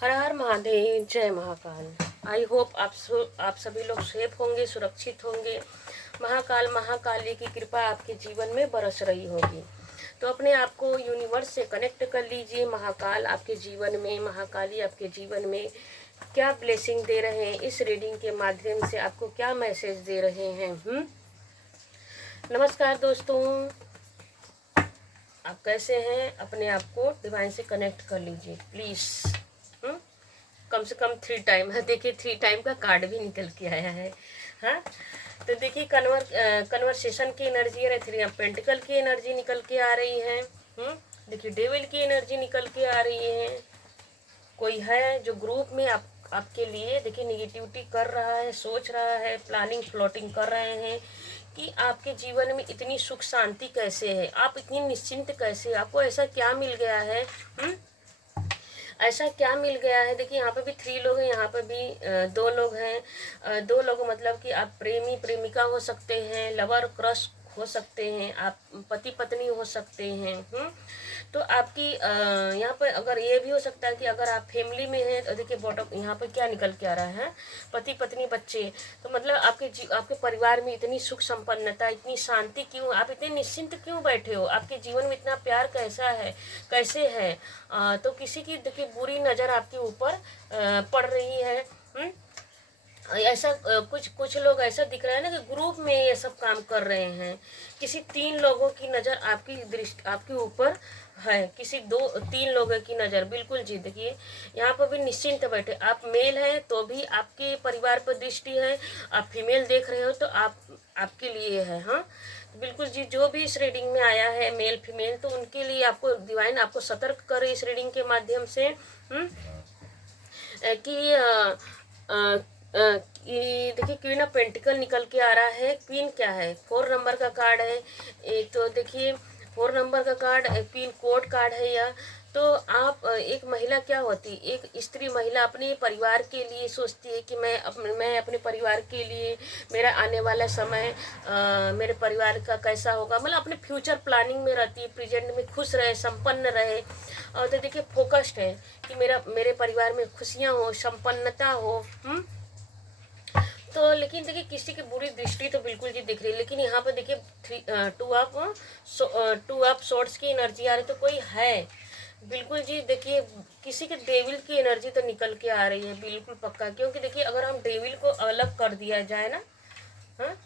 हर हर महादेव, जय Mahakal. I hope आप सभी लोग सेफ होंगे, सुरक्षित होंगे। महाकाल महाकाली की कृपा आपके जीवन में बरस रही होगी। तो अपने आप को यूनिवर्स से कनेक्ट कर लीजिए। महाकाल आपके जीवन में, महाकाली आपके जीवन में क्या ब्लेसिंग दे रहे हैं, इस रीडिंग के माध्यम से आपको क्या मैसेज दे रहे हैं। नमस्कार दोस्तों, आप कैसे हैं? अपने आप को डिवाइन से कनेक्ट कर लीजिए प्लीज़। कम से कम 3 टाइम है। देखिए 3 टाइम का कार्ड भी निकल के आया है। हाँ, तो देखिए कन्वर्सेशन की एनर्जी है, 3 ऑफ पेंटिकल की एनर्जी निकल के आ रही है। देखिए डेविल की एनर्जी निकल के आ रही है। कोई है जो ग्रुप में आपके लिए देखिए निगेटिविटी कर रहा है, सोच रहा है, प्लानिंग प्लॉटिंग कर रहे हैं कि आपके जीवन में इतनी सुख शांति कैसे है, आप इतनी निश्चिंत कैसे, आपको ऐसा क्या मिल गया है। ऐसा क्या मिल गया है। देखिए यहाँ पे भी 3 लोग हैं, यहाँ पे भी 2 लोग हैं। 2 लोग मतलब कि आप प्रेमी प्रेमिका हो सकते हैं, लवर क्रश हो सकते हैं, आप पति पत्नी हो सकते हैं। तो आपकी यहाँ पर अगर ये भी हो सकता है कि अगर आप फैमिली में हैं तो देखिए बॉटम यहाँ पर क्या निकल के आ रहा है, पति पत्नी बच्चे। तो मतलब आपके परिवार में इतनी सुख संपन्नता, इतनी शांति क्यों, आप इतने निश्चिंत क्यों बैठे हो, आपके जीवन में इतना प्यार कैसा है, कैसे है। तो किसी की देखिए बुरी नज़र आपके ऊपर पड़ रही है। ऐसा कुछ लोग ऐसा दिख रहा है ना कि ग्रुप में ये सब काम कर रहे हैं। किसी 3 लोगों की नज़र आपकी दृष्टि आपके ऊपर है, किसी 2-3 लोगों की नज़र। बिल्कुल जी, देखिए यहाँ पर भी निश्चिंत बैठे। आप मेल हैं तो भी आपके परिवार पर दृष्टि है, आप फीमेल देख रहे हो तो आपके लिए है। हाँ, बिल्कुल जी, जो भी इस रीडिंग में आया है मेल फीमेल, तो उनके लिए आपको डिवाइन आपको सतर्क करे इस रीडिंग के माध्यम से कि देखिए क्वीन ऑफ पेंटिकल निकल के आ रहा है। क्वीन क्या है, 4 नंबर का कार्ड है। एक तो देखिए 4 नंबर का कार्ड क्वीन कोर्ट कार्ड है यह। तो आप एक महिला क्या होती, एक स्त्री महिला अपने परिवार के लिए सोचती है कि मैं अपने परिवार के लिए, मेरा आने वाला समय मेरे परिवार का कैसा होगा, मतलब अपने फ्यूचर प्लानिंग में रहती है, प्रेजेंट में खुश रहे, संपन्न रहे। और तो देखिए फोकस्ड है कि मेरे परिवार में खुशियाँ हो, संपन्नता हो। तो लेकिन देखिए किसी की बुरी दृष्टि तो बिल्कुल जी दिख रही है। लेकिन यहाँ पर देखिए 2 ऑफ सोर्ड्स की एनर्जी आ रही, तो कोई है बिल्कुल जी। देखिए किसी के डेविल की एनर्जी तो निकल के आ रही है बिल्कुल पक्का, क्योंकि देखिए अगर हम डेविल को अलग कर दिया जाए ना, हाँ,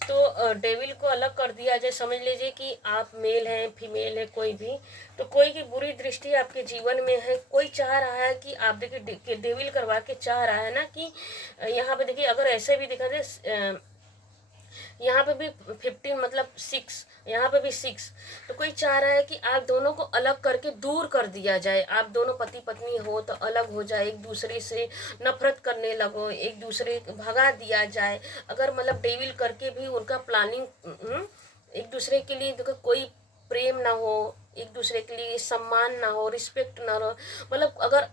तो डेविल को अलग कर दिया जाए, समझ लीजिए कि आप मेल हैं फीमेल है कोई भी, तो कोई की बुरी दृष्टि आपके जीवन में है। कोई चाह रहा है कि आप देखिए डेविल करवा के चाह रहा है ना कि यहाँ पे देखिए अगर ऐसे भी दिखा दे, यहाँ पे भी 15 मतलब 6, यहाँ पे भी 6। तो कोई चाह रहा है कि आप दोनों को अलग करके दूर कर दिया जाए, आप दोनों पति पत्नी हो तो अलग हो जाए, एक दूसरे से नफरत करने लगो, एक दूसरे भगा दिया जाए। अगर मतलब डेविल करके भी उनका प्लानिंग एक दूसरे के लिए देखो कोई प्रेम ना हो, एक दूसरे के लिए सम्मान ना हो, रिस्पेक्ट ना हो, मतलब अगर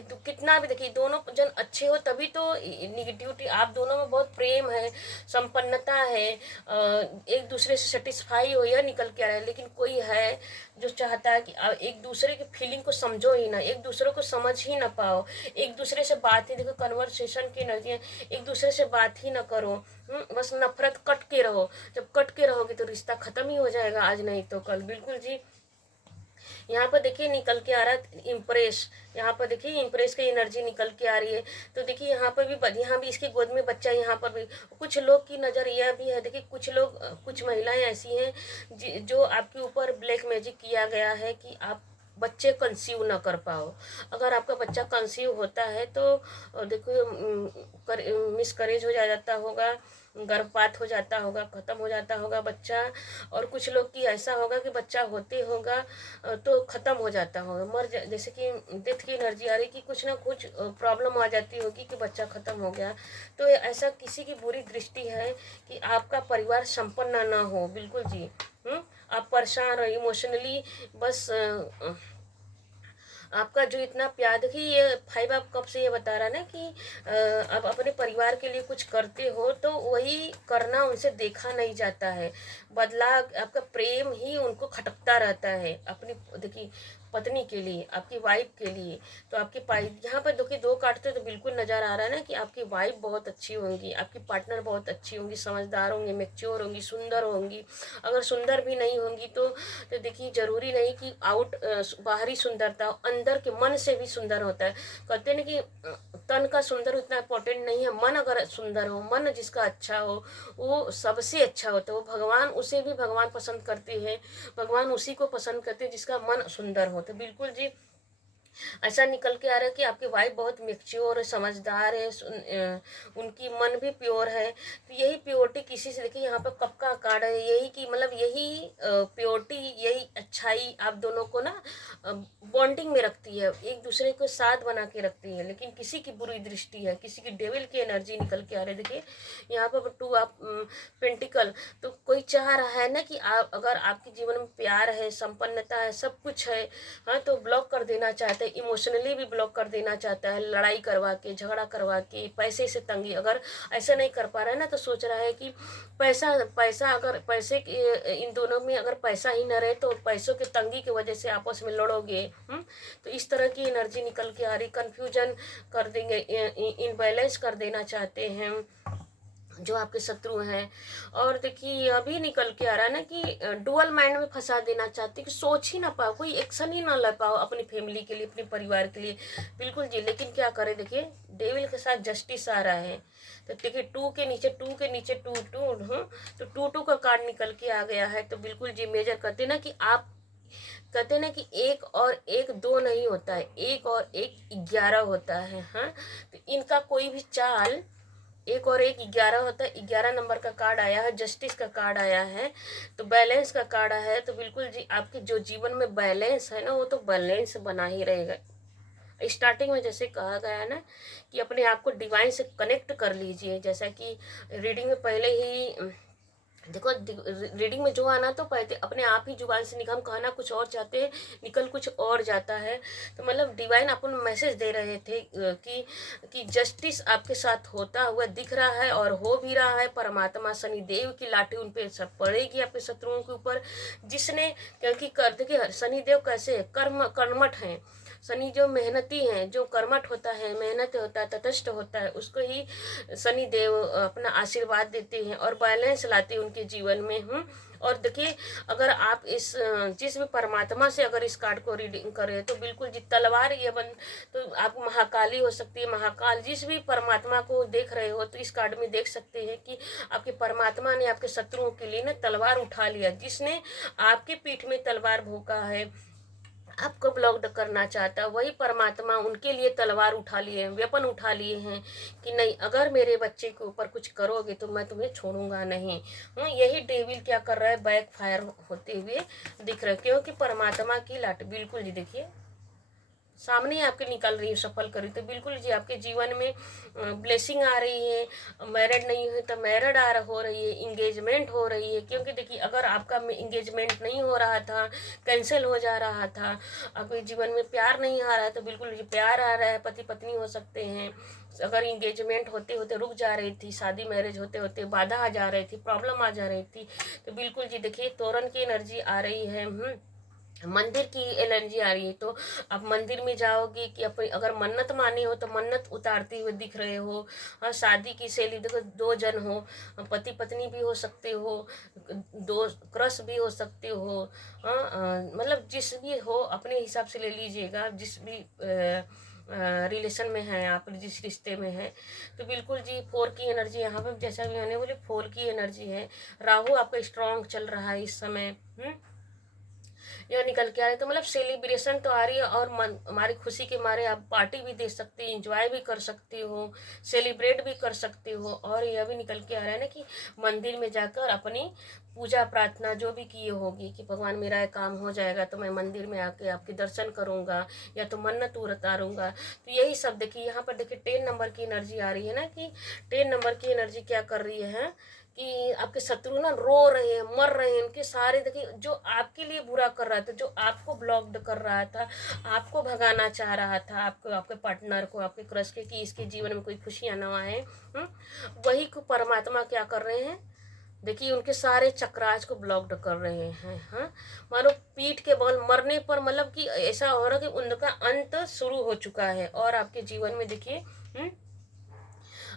तो कितना भी देखिए दोनों जन अच्छे हो तभी तो निगेटिविटी। आप दोनों में बहुत प्रेम है, संपन्नता है, एक दूसरे से सेटिस्फाई हो, यह निकल के आ रहा है। लेकिन कोई है जो चाहता है कि एक दूसरे की फीलिंग को समझो ही ना, एक दूसरे को समझ ही ना पाओ, एक दूसरे से बात ही, देखो कन्वर्सेशन की एनर्जी है, एक दूसरे से बात ही ना करो। बस नफरत कट के रहो। जब कट के रहोगे तो रिश्ता खत्म ही हो जाएगा, आज नहीं तो कल। बिल्कुल जी, यहाँ पर देखिए निकल के आ रहा है इम्प्रेस। यहाँ पर देखिए इम्प्रेस की एनर्जी निकल के आ रही है। तो देखिए यहाँ पर भी, यहाँ भी इसकी गोद में बच्चा, यहाँ पर भी कुछ लोग की नज़र यह भी है। देखिए कुछ महिलाएं ऐसी हैं जो आपके ऊपर ब्लैक मैजिक किया गया है कि आप बच्चे कंसीव ना कर पाओ। अगर आपका बच्चा कंसीव होता है तो देखो मिसकरेज हो जाता होगा, गर्भपात हो जाता होगा, ख़त्म हो जाता होगा बच्चा। और कुछ लोग की ऐसा होगा कि बच्चा होते होगा तो ख़त्म हो जाता होगा, जैसे कि डेथ की एनर्जी आ रही कि कुछ ना कुछ प्रॉब्लम आ जाती होगी कि बच्चा ख़त्म हो गया। तो ऐसा किसी की बुरी दृष्टि है कि आपका परिवार संपन्न ना हो। बिल्कुल जी, आप परेशान रहो इमोशनली। बस आपका जो इतना प्यार, देखिए ये 5 आप कब से ये बता रहा ना कि आप अपने परिवार के लिए कुछ करते हो तो वही करना उनसे देखा नहीं जाता है, बदला आपका प्रेम ही उनको खटकता रहता है। अपनी देखिए पत्नी के लिए, आपकी वाइफ के लिए। तो आपकी यहाँ पर देखिए 2 काटते तो बिल्कुल नज़र आ रहा है ना कि आपकी वाइफ बहुत अच्छी होंगी, आपकी पार्टनर बहुत अच्छी होंगी, समझदार होंगी, मैच्योर होंगी, सुंदर होंगी। अगर सुंदर भी नहीं होंगी तो देखिए ज़रूरी नहीं कि बाहरी सुंदरता हो, अंदर के मन से भी सुंदर होता है। कहते हैं ना कि तन का सुंदर उतना इम्पोर्टेंट नहीं है, मन अगर सुंदर हो, मन जिसका अच्छा हो वो सबसे अच्छा होता है। वो भगवान, उसे भी भगवान पसंद करते हैं, भगवान उसी को पसंद करते हैं जिसका मन सुंदर हो। तो बिल्कुल जी ऐसा निकल के आ रहा है कि आपकी वाइफ बहुत मैच्योर है, समझदार है, उनकी मन भी प्योर है। तो यही प्योरिटी किसी से, देखिए यहाँ पे कप का कार्ड है, यही कि मतलब यही प्योरिटी, यही अच्छाई आप दोनों को ना बॉन्डिंग में रखती है, एक दूसरे को साथ बना के रखती है। लेकिन किसी की बुरी दृष्टि है, किसी की डेविल की एनर्जी निकल के आ रही है। देखिए यहाँ पर 2 ऑफ पेंटिकल, तो कोई चाह रहा है ना कि आप, अगर आपके जीवन में प्यार है, संपन्नता है, सब कुछ है, हाँ, तो ब्लॉक कर देना चाहते हैं, इमोशनली भी ब्लॉक कर देना चाहता है, लड़ाई करवा के, झगड़ा करवा के, पैसे से तंगी। अगर ऐसा नहीं कर पा रहा है ना, तो सोच रहा है कि पैसा पैसा अगर पैसे इन दोनों में अगर पैसा ही न रहे तो पैसों की तंगी की वजह से आपस में लड़ोगे। तो इस तरह की एनर्जी निकल के आ रही, कंफ्यूजन कर देंगे, इनबैलेंस कर देना चाहते हैं जो आपके शत्रु हैं। और देखिए यह भी निकल के आ रहा है ना कि डुअल माइंड में फंसा देना चाहते कि सोच ही ना पाओ, कोई एक्शन ही ना ले पाओ अपनी फैमिली के लिए, अपने परिवार के लिए। बिल्कुल जी, लेकिन क्या करें, देखिए डेविल के साथ जस्टिस आ रहा है। तो देखिए 2 के नीचे 2 के नीचे 2 2 तो 2 का कार्ड निकल के आ गया है। तो बिल्कुल जी मेजर करते ना कि आप कहते ना कि 1 और 1 2 नहीं होता है, 1 और 1 11 होता है। हाँ, तो इनका कोई भी चाल 1 और 1 11 होता है। 11 नंबर का कार्ड आया है, जस्टिस का कार्ड आया है, तो बैलेंस का कार्ड है। तो बिल्कुल जी आपके जो जीवन में बैलेंस है ना, वो तो बैलेंस बना ही रहेगा। स्टार्टिंग में जैसे कहा गया है ना कि अपने आप को डिवाइन से कनेक्ट कर लीजिए, जैसा कि रीडिंग में पहले ही देखो, रीडिंग में जो आना तो पहले अपने आप ही जुबान से निकल, हम कहना कुछ और चाहते हैं, निकल कुछ और जाता है। तो मतलब डिवाइन अपन मैसेज दे रहे थे कि जस्टिस आपके साथ होता हुआ दिख रहा है और हो भी रहा है। परमात्मा शनिदेव की लाठी उन पे सब पड़ेगी, आपके शत्रुओं के ऊपर, जिसने, क्योंकि कर देखिए शनिदेव कैसे कर्मठ हैं। शनि जो मेहनती हैं, जो कर्मठ होता है, मेहनत होता है, तटस्थ होता है, उसको ही शनि देव अपना आशीर्वाद देते हैं और बैलेंस लाते हैं उनके जीवन में। और देखिए अगर आप जिस भी परमात्मा से अगर इस कार्ड को रीडिंग करें तो बिल्कुल जी तलवार ये तो आप महाकाली हो सकती है, महाकाल, जिस भी परमात्मा को देख रहे हो तो इस कार्ड में देख सकते हैं कि आपके परमात्मा ने आपके शत्रुओं के लिए ना तलवार उठा लिया। जिसने आपके पीठ में तलवार भोंका है, आपको ब्लॉक्ड करना चाहता है, वही परमात्मा उनके लिए तलवार उठा लिए हैं, वेपन उठा लिए हैं कि नहीं, अगर मेरे बच्चे के ऊपर कुछ करोगे तो मैं तुम्हें छोड़ूंगा नहीं। यही डेविल क्या कर रहा है, बैक फायर होते हुए दिख रहा है, क्योंकि परमात्मा की लाठी बिल्कुल जी देखिए सामने ही आपके निकल रही है, सफल करी। तो बिल्कुल जी आपके जीवन में ब्लेसिंग आ रही है। मैरिड नहीं है तो मैरिड हो रही है, इंगेजमेंट हो रही है। क्योंकि देखिए अगर आपका इंगेजमेंट नहीं हो रहा था, कैंसिल हो जा रहा था, आपके जीवन में प्यार नहीं आ रहा है, तो बिल्कुल जी प्यार आ रहा है, पति पत्नी हो सकते हैं। अगर इंगेजमेंट होते होते रुक जा रही थी, शादी मैरिज होते होते बाधा आ जा रही थी, प्रॉब्लम आ जा रही थी, तो बिल्कुल जी देखिए तोरण की एनर्जी आ रही है। मंदिर की एनर्जी आ रही है। तो आप मंदिर में जाओगे कि अगर मन्नत मानी हो तो मन्नत उतारते हुए दिख रहे हो। हाँ, शादी की शैली देखो, 2 जन हो, पति पत्नी भी हो सकते हो, 2 क्रस भी हो सकते हो। हाँ, मतलब जिस भी हो अपने हिसाब से ले लीजिएगा, जिस भी रिलेशन में है आप, जिस रिश्ते में है। तो बिल्कुल जी 4 की एनर्जी यहाँ पे, जैसा भी मैंने बोले 4 की एनर्जी है। राहु आपका स्ट्रांग चल रहा है इस समय। यह निकल के आ रही है। तो मतलब सेलिब्रेशन तो आ रही है और हमारी खुशी के मारे आप पार्टी भी दे सकते हो, इंजॉय भी कर सकते हो, सेलिब्रेट भी कर सकते हो। और यह भी निकल के आ रहा है ना कि मंदिर में जाकर अपनी पूजा प्रार्थना जो भी किए होगी कि भगवान मेरा ये काम हो जाएगा तो मैं मंदिर में आके आपके दर्शन करूंगा या तो मन्नत उतारूंगा। तो यही सब देखिए यहाँ पर देखिए 10 नंबर की एनर्जी आ रही है ना कि 10 नंबर की एनर्जी क्या कर रही है कि आपके शत्रु ना रो रहे हैं, मर रहे हैं, उनके सारे देखिए जो आपके लिए बुरा कर रहा था, जो आपको ब्लॉक्ड कर रहा था, आपको भगाना चाह रहा था, आपको, आपके पार्टनर को, आपके क्रश के, कि इसके जीवन में कोई खुशियां ना आए, वही को परमात्मा क्या कर रहे हैं, देखिए उनके सारे चक्रास को ब्लॉक्ड कर रहे हैं। हाँ, मानो पीठ के बल मरने पर, मतलब कि ऐसा हो रहा है कि उनका अंत शुरू हो चुका है। और आपके जीवन में देखिए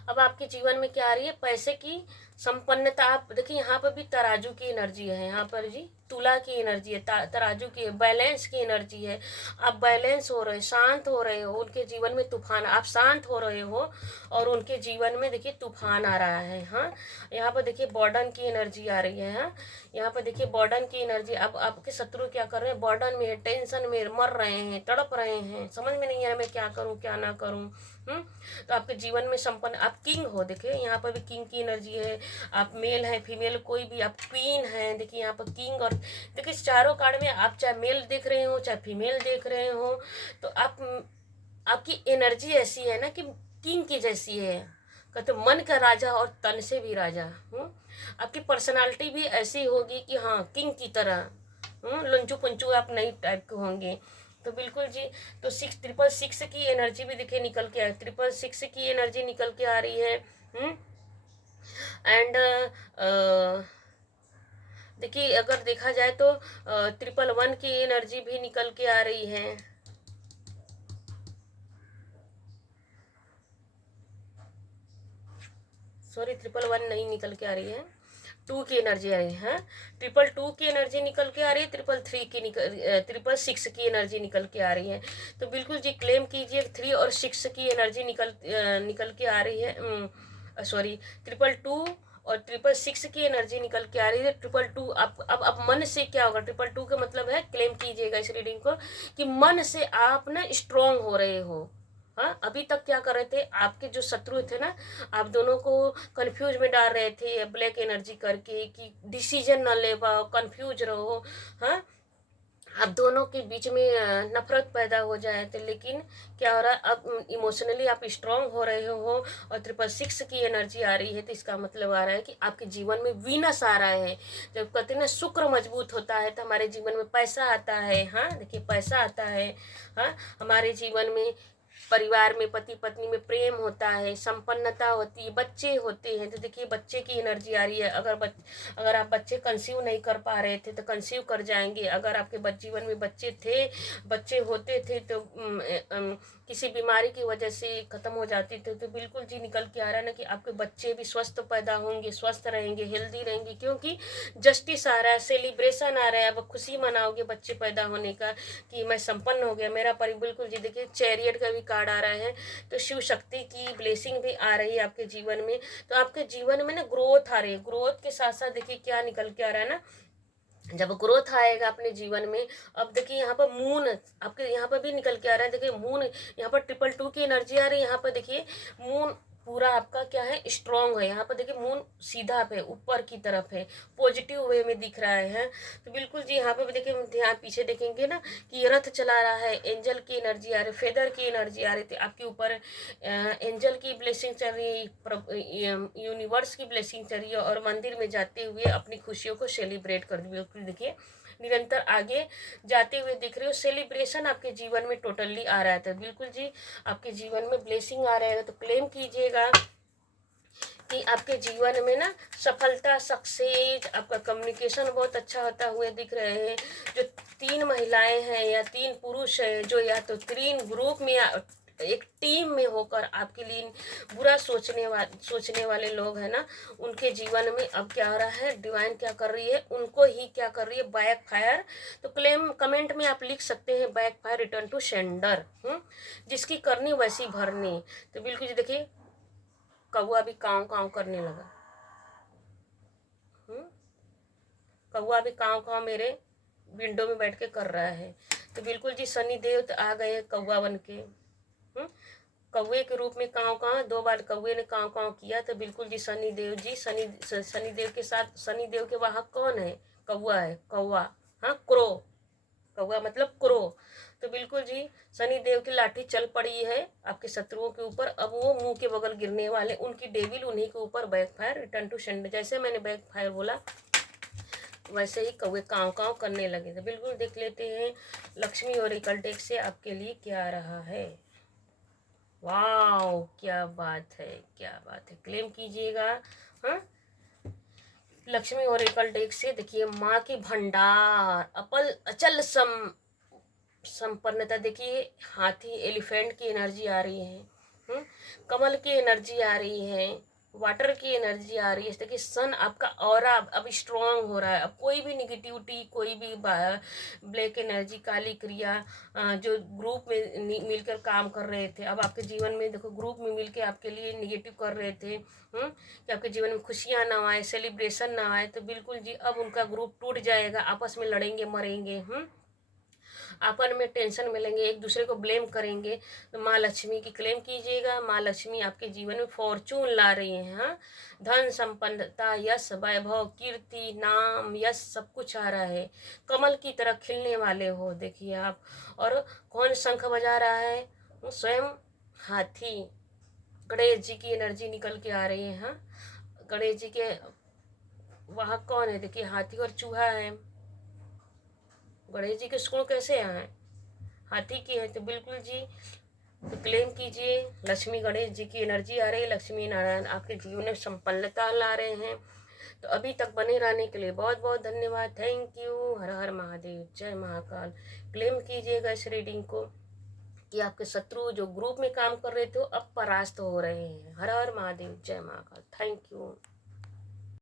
अब आपके जीवन में क्या आ रही है, पैसे की संपन्नता। आप देखिए यहाँ पर भी तराजू की एनर्जी है, यहाँ पर जी तुला की एनर्जी है, तराजू की बैलेंस की एनर्जी है। आप बैलेंस हो रहे, शांत हो रहे हो, उनके जीवन में तूफान, आप शांत हो रहे हो और उनके जीवन में देखिए तूफान आ रहा है। हाँ, यहाँ पर देखिए बॉर्डन की एनर्जी आ रही है। हाँ, यहाँ पर देखिए बॉर्डन की एनर्जी। अब आपके शत्रु क्या कर रहे हैं, बॉर्डन में, टेंशन में मर रहे हैं, तड़प रहे हैं, समझ में नहीं आ रहा मैं क्या करूँ क्या ना करूँ। तो आपके जीवन में संपन्न, आप किंग हो। देखिए यहाँ पर भी किंग की एनर्जी है। आप मेल है फीमेल कोई भी, आप क्वीन है। देखिए यहाँ पर किंग, और देखिए चारों कार्ड में आप चाहे मेल देख रहे हो चाहे फीमेल देख रहे हो, तो आप, आपकी एनर्जी ऐसी है ना कि किंग की जैसी है, कहते मन का राजा और तन से भी राजा। आपकी पर्सनालिटी भी ऐसी होगी कि हाँ किंग की तरह, लंचू पंचू आप नई टाइप के होंगे। तो बिल्कुल जी। तो 666 की एनर्जी भी दिखे निकल के आ, 666 की एनर्जी निकल के आ रही है। एंड देखिए अगर देखा जाए तो 111 की एनर्जी भी निकल के आ रही है। सॉरी 111 नहीं निकल के आ रही है, 2 की एनर्जी आ रही है। 222 की एनर्जी निकल के आ रही है, 333 की 666 की एनर्जी निकल के आ रही है। तो बिल्कुल जी क्लेम कीजिए 3 और 6 की एनर्जी निकल के आ रही है। सॉरी 222 और 666 की एनर्जी निकल के आ रही है। 222 अब मन से क्या होगा, 222 का मतलब है, क्लेम कीजिएगा इस रीडिंग को कि मन से आप ना स्ट्रोंग हो रहे हो। हाँ, अभी तक क्या कर रहे थे आपके जो शत्रु थे ना, आप दोनों को कंफ्यूज में डाल रहे थे ब्लैक एनर्जी करके कि डिसीजन न ले पाओ, कंफ्यूज रहो। हाँ, आप दोनों के बीच में नफरत पैदा हो जाए थे, लेकिन क्या हो रहा है, अब इमोशनली आप स्ट्रांग हो रहे हो और 666 की एनर्जी आ रही है। तो इसका मतलब आ रहा है कि आपके जीवन में वीनस आ रहा है। जब कहते हैं ना शुक्र मजबूत होता है तो हमारे जीवन में पैसा आता है। हाँ, देखिए पैसा आता है। हाँ, हमारे जीवन में परिवार में पति पत्नी में प्रेम होता है, संपन्नता होती है, बच्चे होते हैं। तो देखिए बच्चे की एनर्जी आ रही है। अगर आप बच्चे कंसीव नहीं कर पा रहे थे तो कंसीव कर जाएंगे। अगर आपके जीवन में बच्चे होते थे तो किसी बीमारी की वजह से खत्म हो जाती थी। तो बिल्कुल जी निकल के आ रहा है ना कि आपके बच्चे भी स्वस्थ पैदा होंगे, स्वस्थ रहेंगे, हेल्दी रहेंगे, क्योंकि जस्टिस आ रहा है, सेलिब्रेशन आ रहा है। अब खुशी मनाओगे बच्चे पैदा होने का कि मैं संपन्न हो गया मेरा परि। बिल्कुल जी देखिए चैरियट का भी कार्ड आ रहा है। तो शिव शक्ति की ब्लेसिंग भी आ रही है आपके जीवन में। तो आपके जीवन में ना ग्रोथ आ रही है। ग्रोथ के साथ साथ देखिए क्या निकल के आ रहा है ना, जब ग्रोथ आएगा अपने जीवन में। अब देखिए यहाँ पर मून आपके यहाँ पर भी निकल के आ रहा है। देखिए मून यहाँ पर 222 की एनर्जी आ रही है। यहाँ पर देखिए मून पूरा आपका क्या है, स्ट्रांग है। यहाँ पर देखिए मून सीधा पे ऊपर की तरफ है, पॉजिटिव वे में दिख रहा है। तो बिल्कुल जी यहाँ पे भी देखिए ध्यान पीछे देखेंगे ना कि रथ चला रहा है, एंजल की एनर्जी आ रही है, फेदर की एनर्जी आ रही थी आपके ऊपर। एंजल की ब्लेसिंग चल रही है, यूनिवर्स की ब्लेसिंग चल रही है, और मंदिर में जाते हुए अपनी खुशियों को सेलिब्रेट कर बिल्कुल देखिए निरंतर आगे जाते हुए दिख रहे हो। सेलिब्रेशन आपके जीवन में टोटली आ रहा है। तो बिल्कुल जी आपके जीवन में ब्लेसिंग आ रहा है। तो क्लेम कीजिएगा कि आपके जीवन में ना सफलता, सक्सेस, आपका कम्युनिकेशन बहुत अच्छा होता हुए दिख रहे हैं। जो 3 महिलाएं हैं या 3 पुरुष हैं, जो या तो 3 ग्रुप में या एक टीम में होकर आपके लिए बुरा सोचने वाले लोग हैं ना, उनके जीवन में अब क्या हो रहा है, डिवाइन क्या कर रही है, उनको ही क्या कर रही है, बैक फायर। तो क्लेम कमेंट में आप लिख सकते हैं back fire return to sender. जिसकी करनी वैसी भरनी। तो बिल्कुल जी देखिए कौआ भी काव काव करने लगा। कौआ भी काव काव मेरे विंडो में बैठ के कर रहा है। तो बिल्कुल जी शनि देव तो आ गए कौआ बन के। कौए के रूप में काव काव 2 बार कौए ने काव काव किया। तो बिल्कुल जी शनि देव जी, शनि देव के साथ, शनि देव के वाहक कौन है, कौआ है, कौआ। हाँ, क्रो, कौआ मतलब क्रो। तो बिल्कुल जी शनि देव की लाठी चल पड़ी है आपके शत्रुओं के ऊपर। अब वो मुंह के बगल गिरने वाले, उनकी डेविल उन्हीं के ऊपर बैकफायर रिटर्न टू सेंडर। जैसे मैंने बैकफायर बोला वैसे ही कौवे काव काव करने लगे। तो बिल्कुल देख लेते हैं लक्ष्मी और एकलटेक से आपके लिए क्या आ रहा है। वाह क्या बात है, क्या बात है। क्लेम कीजिएगा। हाँ, लक्ष्मी ओरेकल डेक से देखिए माँ की भंडार अचल संपन्नता। देखिए हाथी एलिफेंट की एनर्जी आ रही है, कमल की एनर्जी आ रही है, वाटर की एनर्जी आ रही है। देखिए सन आपका ऑरा अब स्ट्रांग हो रहा है। अब कोई भी निगेटिविटी, कोई भी ब्लैक एनर्जी, काली क्रिया, जो ग्रुप में मिलकर काम कर रहे थे, अब आपके जीवन में देखो ग्रुप में मिलकर आपके लिए निगेटिव कर रहे थे, कि आपके जीवन में खुशियां ना आए, सेलिब्रेशन ना आए, तो बिल्कुल जी अब उनका ग्रुप टूट जाएगा। आपस में लड़ेंगे, मरेंगे, आपन में टेंशन में लेंगे, एक दूसरे को ब्लेम करेंगे। तो माँ लक्ष्मी की क्लेम कीजिएगा। माँ लक्ष्मी आपके जीवन में फॉर्चून ला रही हैं, हाँ, धन संपन्नता, यश, वैभव, कीर्ति, नाम, यश सब कुछ आ रहा है। कमल की तरह खिलने वाले हो देखिए आप। और कौन शंख बजा रहा है? स्वयं हाथी, गणेश जी की एनर्जी निकल के आ रही है, हाँ। गणेश जी के वहाँ कौन है? देखिए हाथी और चूहा है। गणेश जी के गुण कैसे आए? हाथी की है, तो बिल्कुल जी तो क्लेम कीजिए। लक्ष्मी गणेश जी की एनर्जी आ रही है। लक्ष्मी नारायण आपके जीवन में संपन्नता ला रहे हैं। तो अभी तक बने रहने के लिए बहुत बहुत धन्यवाद। Thank you. हर हर महादेव, जय महाकाल। क्लेम कीजिएगा इस रीडिंग को कि आपके शत्रु जो ग्रुप में काम कर रहे थे वो अब परास्त हो रहे हैं। हर हर महादेव, जय महाकाल। Thank you.